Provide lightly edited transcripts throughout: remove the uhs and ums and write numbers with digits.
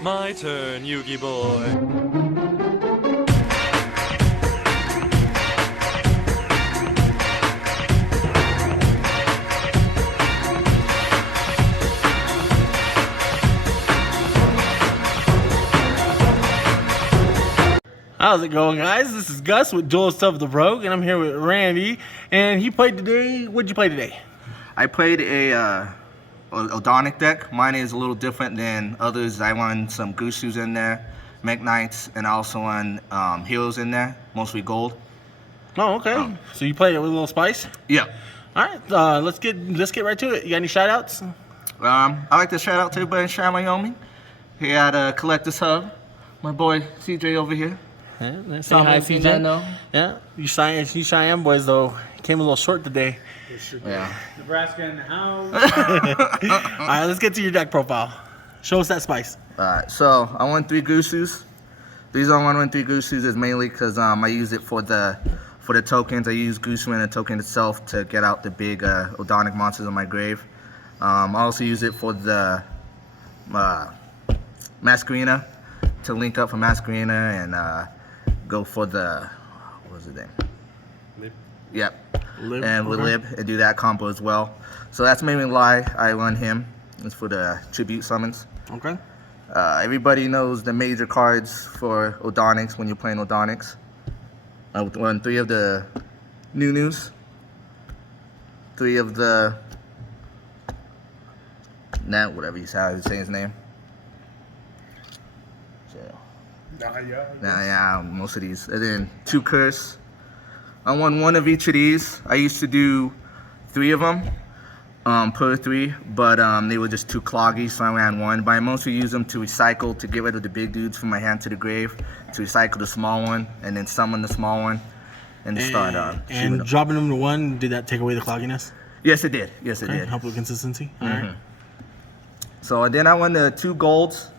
My turn, Yugi boy. How's it going, guys? This is Gus with Joel Stuff the Rogue, and I'm here with Randy. And he played today. What'd you play today? I played a Ogdoadic deck. Mine is a little different than others. I run some Gushus in there, Mech Knights, and I also run heroes in there, mostly gold. Oh, okay. So you played it with a little spice. Yeah. All right. Let's get right to it. You got any shout outs? I like to shout out to everybody in Sharon, Wyoming. Here at Collector's Hub. My boy CJ over here. Yeah, say hi, CJ. Yeah, you Cheyenne boys though came a little short today. Yeah. Nebraska in the house. All right, let's get to your deck profile. Show us that spice. Alright, so I won 3 Gushus. The reason I want to win 3 Gushus is mainly because I use it for the tokens. I use Gushu and the token itself to get out the big Ogdoadic monsters on my grave. I also use it for the Masquerina, to link up for Masquerina and go for the, what was the name? Lib. Yep. Lib, and with okay. Lib, and do that combo as well. So that's mainly why I run him. It's for the tribute summons. Okay. Everybody knows the major cards for Ogdoadics when you're playing Ogdoadics. I won 3 of the Nunus, 3 of the Nat, whatever you say his name. So, yeah, most of these. And then 2 Curse. I won 1 of each of these. I used to do 3 of them per 3, but they were just too cloggy, so I ran 1. But I mostly use them to recycle, to get rid of the big dudes from my hand to the grave, to recycle the small one, and then summon the small one, and to start And dropping them to 1, did that take away the clogginess? Yes, it did. Yes, it Okay, did. help with consistency. All right. So and then I won the 2 golds.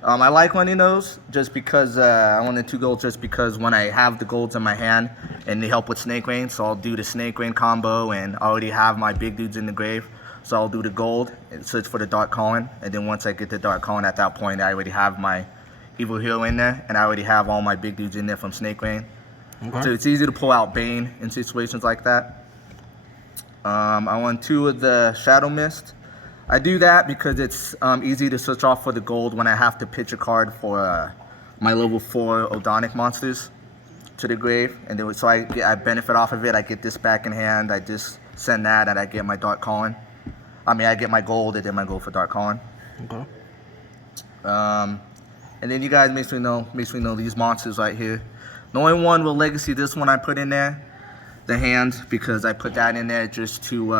I like winning those just because I won the 2 golds just because when I have the golds in my hand and they help with Snake Rain, so I'll do the Snake Rain combo and I already have my big dudes in the grave, so I'll do the gold and search for the Dark Calling, and then once I get the Dark Calling at that point I already have my evil hero in there and I already have all my big dudes in there from Snake Rain. Okay. So it's easy to pull out Bane in situations like that. I won 2 of the Shadow Mist. I do that because it's easy to switch off for the gold when I have to pitch a card for my level 4 Ogdoadic monsters to the grave, and then, so I benefit off of it. I get this back in hand. I just send that, and I get my Dark Calling. I mean, I get my gold, and then my gold for Dark Calling. Okay. And then you guys basically know these monsters right here. The only one with Legacy, this one I put in there, the hand, because I put that in there just to.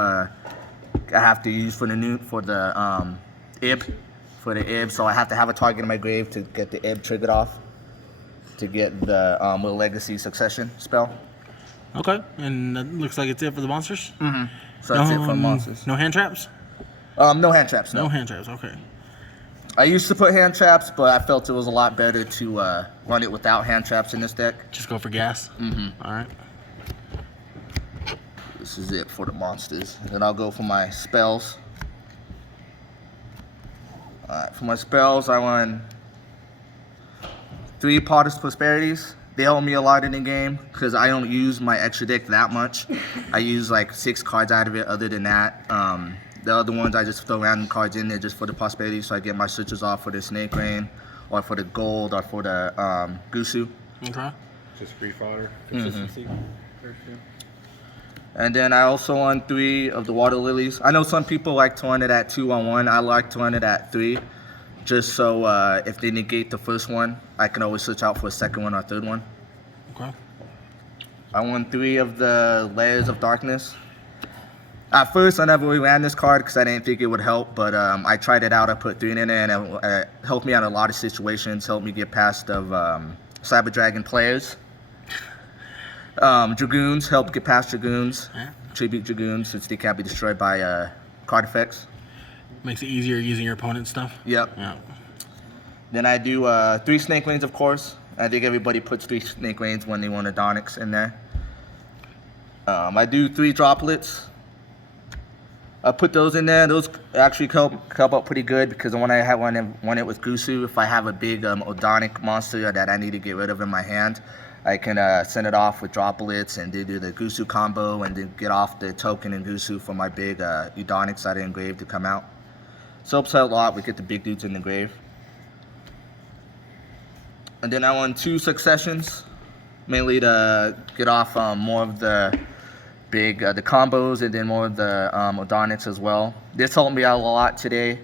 I have to use for the IB, so I have to have a target in my grave to get the IB triggered off, to get the little Legacy Succession spell. Okay, and that looks like it's it for the monsters? Mm-hmm. So that's it for monsters. No hand traps? No hand traps, no. No hand traps, okay. I used to put hand traps, but I felt it was a lot better to run it without hand traps in this deck. Just go for gas? Mm-hmm. All right. This is it for the monsters. Then I'll go for my spells. Alright, for my spells, I run 3 Potter's Prosperities. They help me a lot in the game because I don't use my extra deck that much. I use like 6 cards out of it other than that. The other ones, I just throw random cards in there just for the Prosperity, so I get my switches off for the Snake Rain, or for the gold, or for the Gusu. Okay. Just free fodder. Consistency. And then I also won 3 of the Water Lilies. I know some people like to run it at 2-on-1. I like to run it at 3, just so if they negate the first one, I can always switch out for a second one or third one. Okay. I won 3 of the Layers of Darkness. At first, I never really ran this card because I didn't think it would help, but I tried it out. I put 3 in there, and it helped me out in a lot of situations, helped me get past of Cyber Dragon players. Dragoons, help get past Dragoons. Yeah. Tribute Dragoons, since they can't be destroyed by card effects. Makes it easier using your opponent's stuff? Yep. Yeah. Then I do 3 Snake Rains, of course. I think everybody puts 3 Snake Rains when they want Ogdoadics in there. I do 3 Droplets. I put those in there. Those actually help out pretty good because when I have when it with Gusu, if I have a big Ogdoadic monster that I need to get rid of in my hand, I can send it off with droplets and do the Gusu combo and then get off the token and Gusu for my big Ogdoadics that I engraved to come out. So helps out a lot. We get the big dudes in the grave. And then I won 2 successions, mainly to get off more of the big the combos and then more of the Ogdoadics as well. This helped me out a lot today,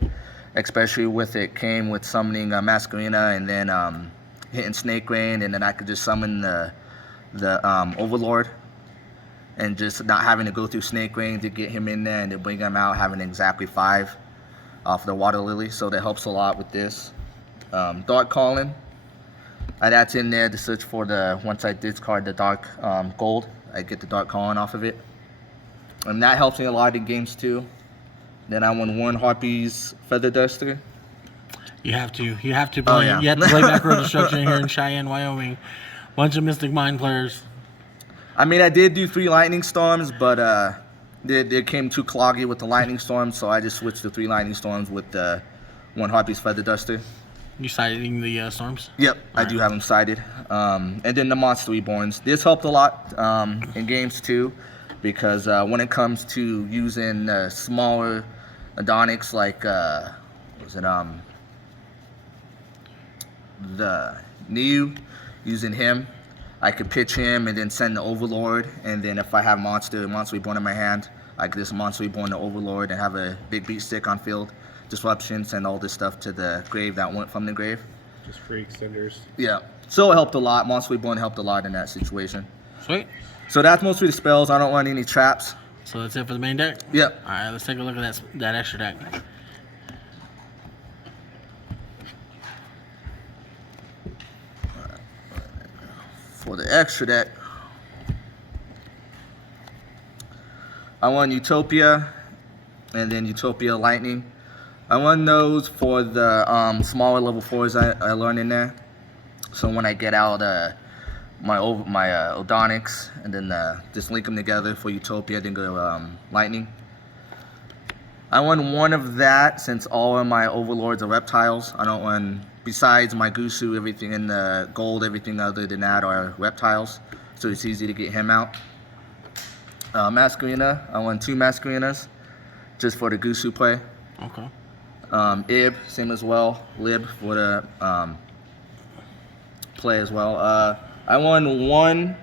especially with it came with summoning Masquerina and then hitting Snake Rain, and then I could just summon the Overlord and just not having to go through Snake Rain to get him in there and then bring him out, having exactly 5 off the Water Lily. So that helps a lot with this. Dark Calling, that's in there to search for once I discard the Dark Gold, I get the Dark Calling off of it. And that helps me a lot in games too. Then I won 1 Harpy's Feather Duster. You have to play. Oh, yeah. You have to play Macro Destruction here in Cheyenne, Wyoming. Bunch of Mystic Mind players. I mean, I did do 3 Lightning Storms, but they came too cloggy with the Lightning Storms, so I just switched to 3 Lightning Storms with 1 Harpy's Feather Duster. You sighting the storms? Yep, I do have them sighted. And then the Monster Reborns. This helped a lot in games too, because when it comes to using smaller Ogdoadics like the Niu, using him, I could pitch him and then send the Overlord, and then if I have Monster Reborn in my hand, I could just Monster Reborn the Overlord and have a big beat stick on field. Disruption, send all this stuff to the grave that went from the grave. Just free extenders. Yeah. So it helped a lot. Monster Reborn helped a lot in that situation. Sweet. So that's mostly the spells. I don't run any traps. So that's it for the main deck? Yep. Alright, let's take a look at that extra deck. For the extra deck, I won Utopia and then Utopia Lightning. I won those for the smaller level 4s I learned in there. So when I get out my Ogdoadics and then just link them together for Utopia, then go Lightning. I won 1 of that since all of my Overlords are reptiles. I don't run, besides my Gusu, everything in the gold, everything other than that are reptiles. So it's easy to get him out. Masquerina, I won 2 Masquerinas just for the Gusu play. Okay. Ib, same as well. Lib for the play as well. I won 1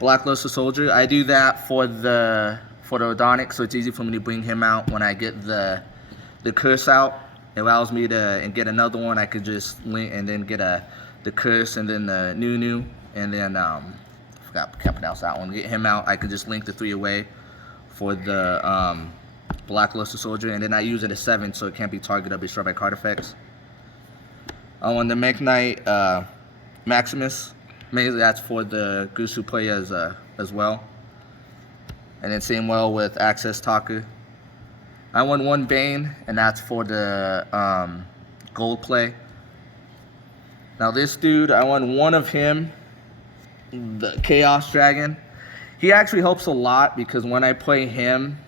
Blackluster Soldier. I do that for the Ogdoadic, so it's easy for me to bring him out when I get the curse out. It allows me to get another one. I could just link and then get the curse and then the new and then can't pronounce that one. Get him out. I could just link the 3 away for the Blackluster Soldier, and then I use it as 7, so it can't be targeted or destroyed by card effects. I want the Mech Knight Maximus. Mainly that's for the Gusu play as well. And then same well with Access Talker. I won 1 Bane, and that's for the gold play. Now this dude, I won 1 of him, the Chaos Dragon. He actually helps a lot because when I play him,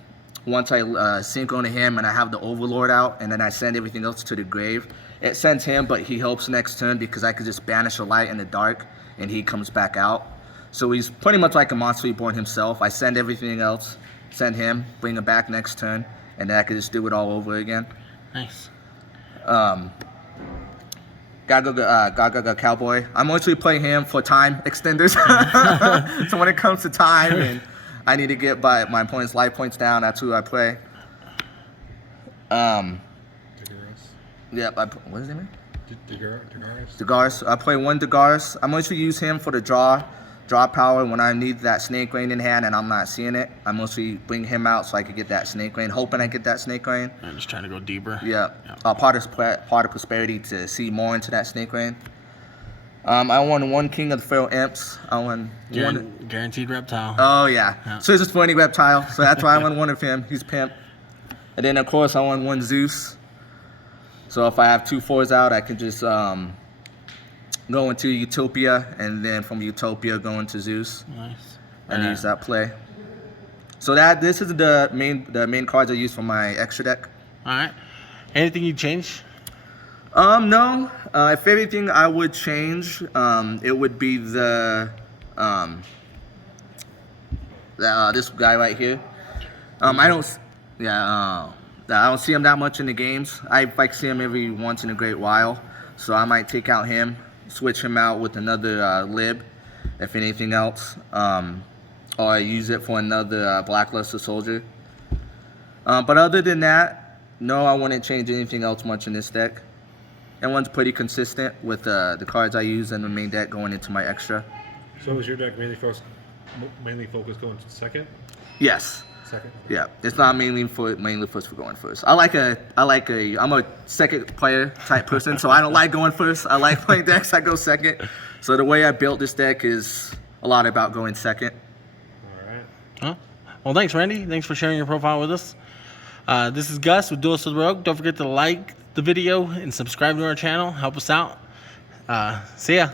once I sync onto him and I have the Overlord out and then I send everything else to the grave, it sends him, but he helps next turn because I could just banish a light in the dark and he comes back out. So he's pretty much like a Monster Reborn himself. I send everything else, send him, bring him back next turn, and then I could just do it all over again. Nice. Gaga Cowboy. I'm mostly playing him for time extenders. So when it comes to time and I need to get my opponent's life points down, that's who I play. Yep, what is his name? Dagaris. I play 1 Dagaris. I mostly use him for the draw power when I need that Snake Rain in hand and I'm not seeing it. I mostly bring him out so I can get that Snake Rain, hoping I get that Snake Rain. I'm just trying to go deeper. Yeah. Part of Prosperity to see more into that Snake Rain. I won 1 King of the Feral Imps. I won 1 Guaranteed Reptile. Oh yeah. So it's just for any reptile. So that's why I won 1 of him. He's pimp. And then of course I won 1 Zeus. So if I have 2 4s out, I can just go into Utopia and then from Utopia go into Zeus. Nice. And use that play. So this is the main cards I use for my extra deck. All right. Anything you change? No. If anything, I would change. It would be this guy right here. I don't. Yeah. I don't see him that much in the games. I like see him every once in a great while. So I might take out him, switch him out with another lib, if anything else, or use it for another blackluster soldier. But other than that, no, I wouldn't change anything else much in this deck. Everyone's pretty consistent with the cards I use in the main deck going into my extra. So is your deck mainly focused going to second? Yes. Second. Yeah, it's not mainly for going first. I'm a second player type person, so I don't like going first. I like playing decks that go second. So the way I built this deck is a lot about going second. All right. Huh? Well, thanks, Randy. Thanks for sharing your profile with us. This is Gus with Duelist of the Rogue. Don't forget to like the video and subscribe to our channel. Help us out. See ya.